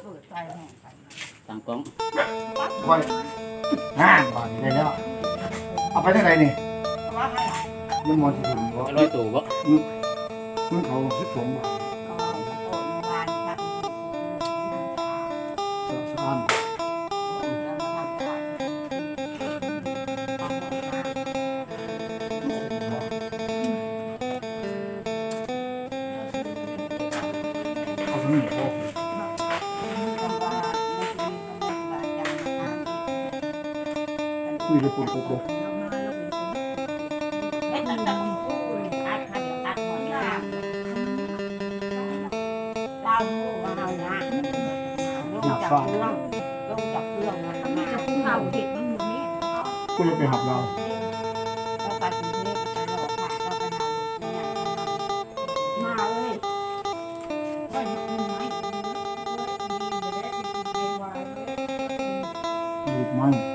เปิดไฟแห้งไป ต่างกล้อง ค่อยงานก่อนได้แล้วเอาไปที่ไหนนี่ ว่าให้ ยังมองที่ถึงบ่ อร่อยตู่บ่ มันเขาคิดผมบ่ ก็โอนงานครับ สะพาน แล้วมาทำตลาด เขาไม่มีพ่อคุยเลยปุ่นปุ๊บเลย ก็เลยไปหับเราหยิบมัน